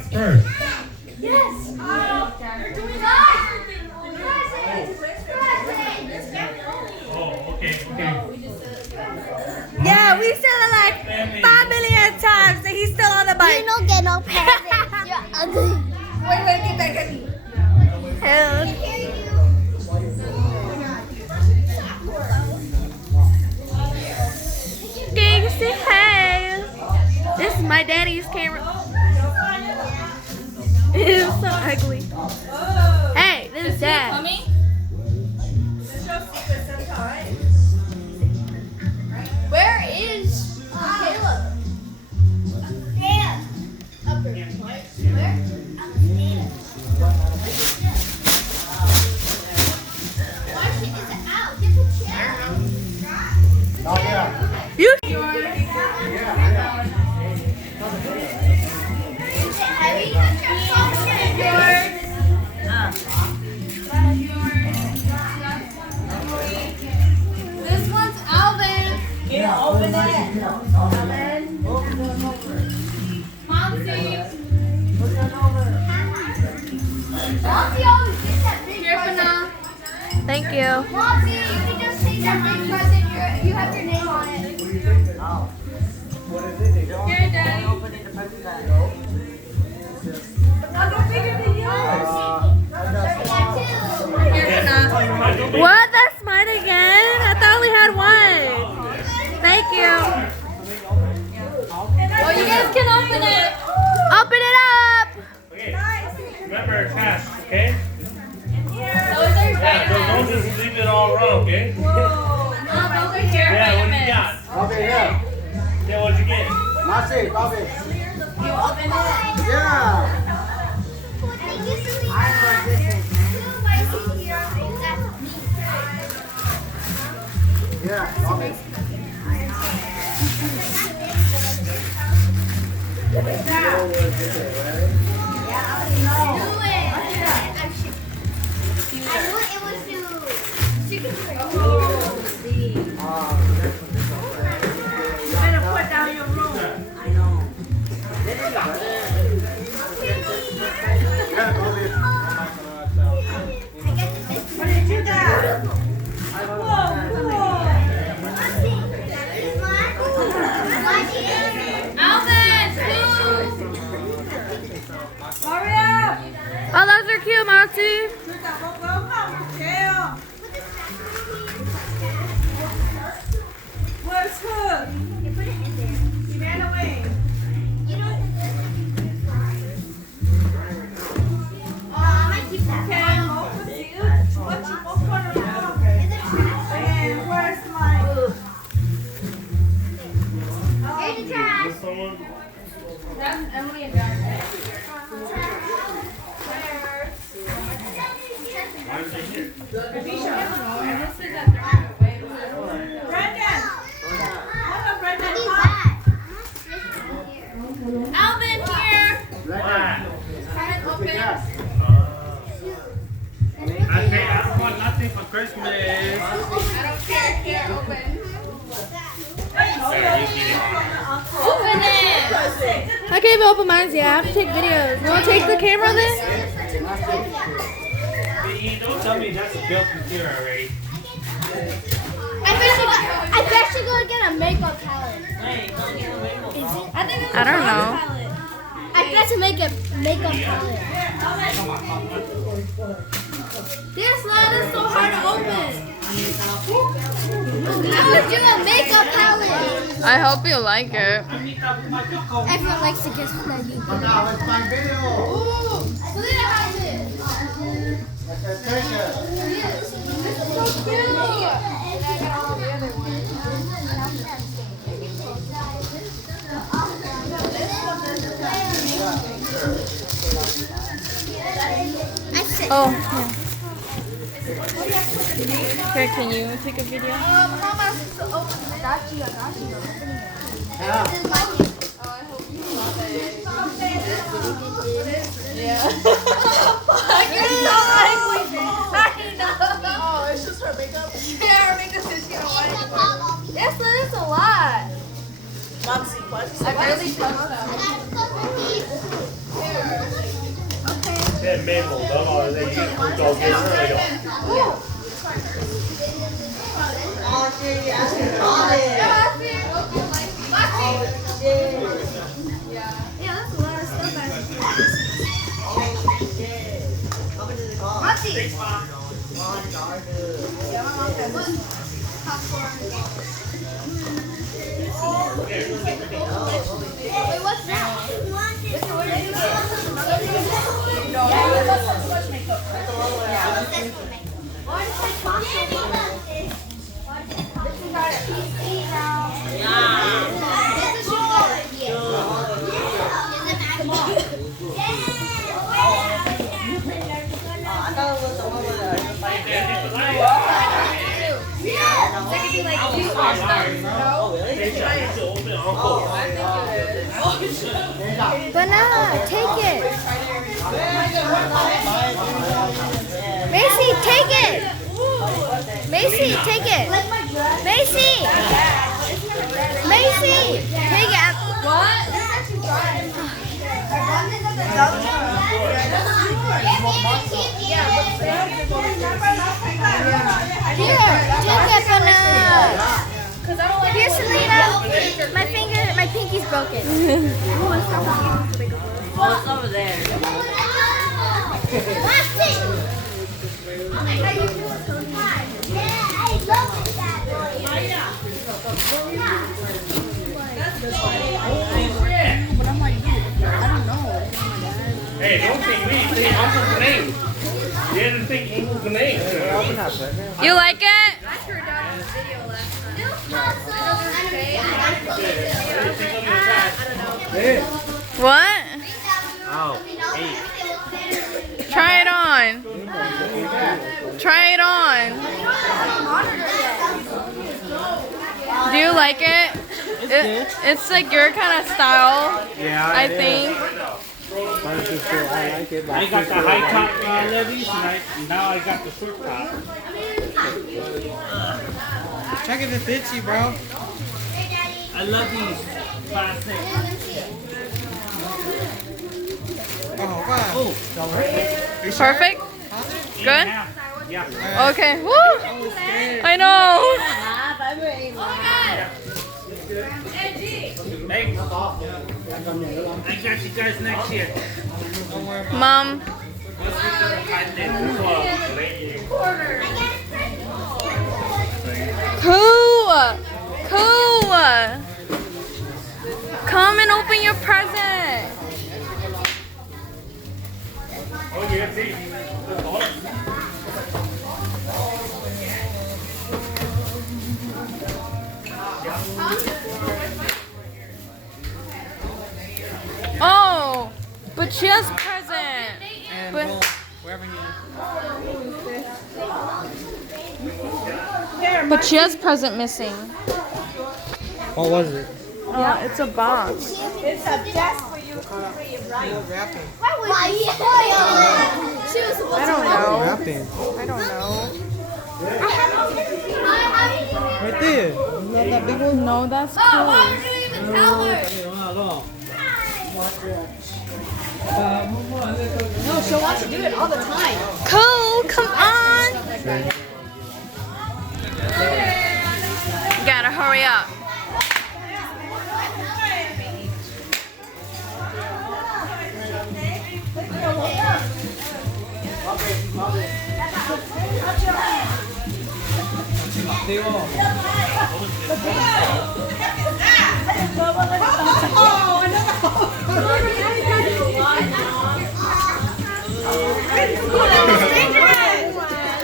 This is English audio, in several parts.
presents first. Yes. You're doing Oh, okay, okay. Yeah, we said it like 5 million times and he's still on the bike. You don't get no presents. You're ugly. Wait, get back at me. Hell. Gang, say hey. This is my daddy's camera. It is so ugly. Hey, this is dad. Where is Caleb? Dad. Up there. Where? Why is it out? Get the chair. Oh, yeah. You. Is it heavy? This one's Alvin. Yeah, open it. Alvin. Momsy. Momsy always gets that big present. Thank you. Momsy, you can just take that big present. You have your name on it. What is it? They don't Here, Daddy. open it, the present bag. What? That's mine again? I thought we had one. Thank you. Oh, you guys can open it. Open it up. Okay. Remember cash, okay? Those are Yeah, don't just leave it all around, okay? those are here. Yeah, what do you got? Okay, yeah. Yeah, what'd you get? That's it, okay. You open it. Yeah. Yeah, okay. Oh, those are cute, Monty. Where's Hnub? He ran away. Okay, open it. What you open it now? And where's mine? This someone? That's Emily and Dad. Why is it here? Brendan. What a Brendan. Alvin here. Why? Come and open. I don't want nothing for Christmas. I don't care. Can't open. Open it. I can't even open mine yet. I have to take videos. You want to take the camera then? Hey, don't tell me that's a built material already. I bet you're gonna get a makeup palette. I don't know. I bet to make a makeup palette. This lad is so hard to open. I would do a makeup palette. I hope you like it. Everyone likes to guess that you do. Now let's find video. Ooh, so they have it. Let's take it. This is so cute. And I got all the other ones. Oh, yeah. Here, can you take a video? How am I supposed to open it? I got you. Yeah. This is my gift. Oh, I hope you love it. Yeah. You're so ugly. I know. Oh, it's just her makeup. Yeah, her makeup says she don't like it. Yes, that is a lot. Momsy, what? I barely touched them. Here. 咩咩毛咁我哋已經好做嘅啦又。Wait, what's that? Banana, take it. Macy, take it. Macy, take it. Macy. Macy, take it. What? Here, take it, banana. Here, Selena. My pinky's broken. What's over there? Hey, don't think me. Think Uncle's name. You didn't think Uncle's name. You like it? What? Oh, Try it on. Try it on. Do you like it? It's like your kind of style, Yeah, I think. I like it. I got the high top levies and now I got the short top. Check if it fits you, bro. I love these classic. Oh, wow. Oh, You sure? Perfect? Good? yeah. Okay. Woo! I know. Hey, I got you guys next year. Mom. Cool. Cool. Come and open your present. Oh, yeah, see. Oh, but she has present. And But wherever you. but she has present missing. What was it? It's a box. It's a desk for you to read, right? Wrapping. I don't know. Wrapping. I don't know. Right there. Not that big one? No, that's cool. Why would you even tell her? No, she'll want to do it all the time. Cool, come on. You gotta hurry up.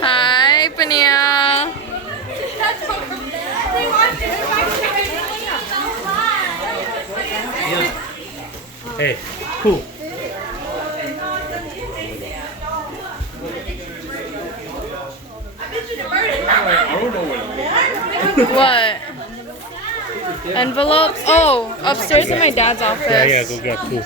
Hi, Pania. Hey, cool. What? Envelopes? Oh, upstairs in my dad's office. Yeah, go get cool.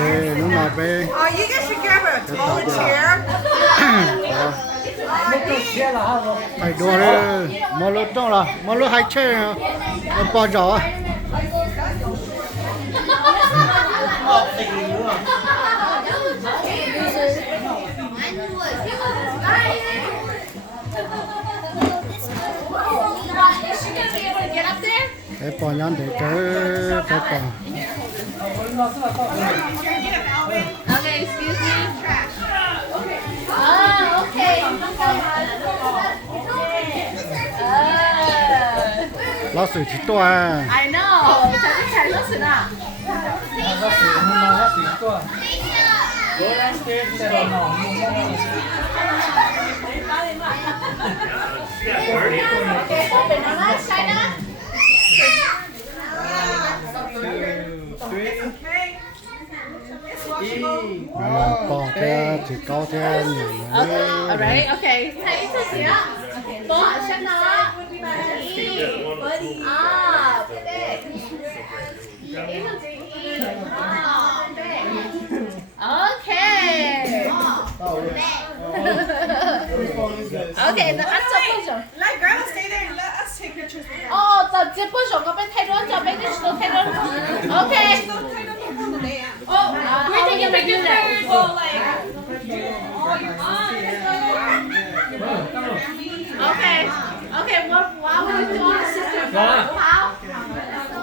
Ê, nó mệt đi. Oh, you guys should grab a taller chair. Phải đùa đi. Mà lúc trong là, mà lúc hai chơi nó bỏ gió. Cái bò nhắn để cái bò. Okay, excuse me. Oh, okay. Nó sủi chỉ to à. I know. 저기 잘 넣었으나. Banana, China. Bò cái chỉ có cái Okay, alright, okay. Thấy thứ gì đó? Có xem nó. À, Okay. Okay, nó ăn xong không rồi? Let grandma stay there and let us take pictures with her. tập tiếp bước rồi có bên thay đổi cho bên this nó thay đổi. Okay. Oh, we're taking pictures there. Okay. Okay, what will you do on sister? How?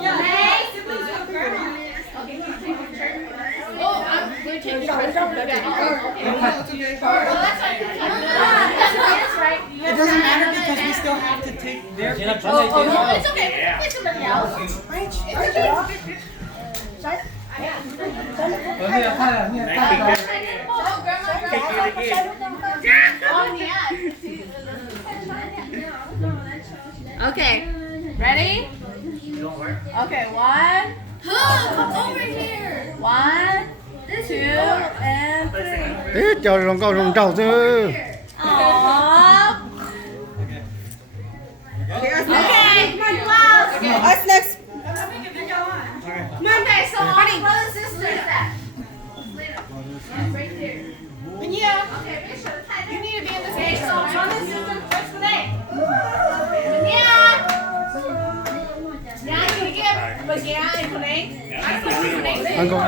Next. Oh, we're taking pictures. Okay. Well, that's right. It doesn't matter because we still have to take their pictures. Oh, no, it's okay. It's somebody else. Okay, ready? Okay, one. Over here. 1, 2, and 3. Thế cho rồng câu rồng trâu chứ. Aww. Okay, wow. Us next. Okay, so all the brothers and sisters that. Right there. Yeah. Okay, make sure you need to be in this game. So brothers and sisters, what's the name? Yeah. Yeah, you get, but yeah, it's the name. Ăn không?